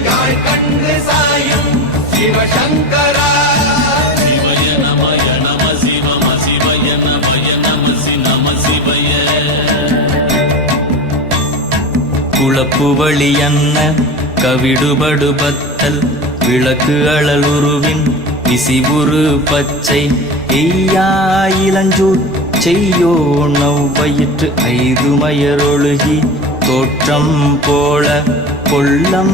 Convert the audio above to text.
யாழ் கண்டு சாயும் சிவசங்கரா சிவய நமய நம சிவம சிவய நமய நம நம சிவய குளப்புவழி அன்ன கவிடுபடு பத்தல் விளக்கு அழல் உருவின் விசிவுரு பச்சை எய்யா இளஞ்சூர் செய்யோ நவ்வயிற்று ஐதுமயரொழுகி தோற்றம் போல கொள்ளம்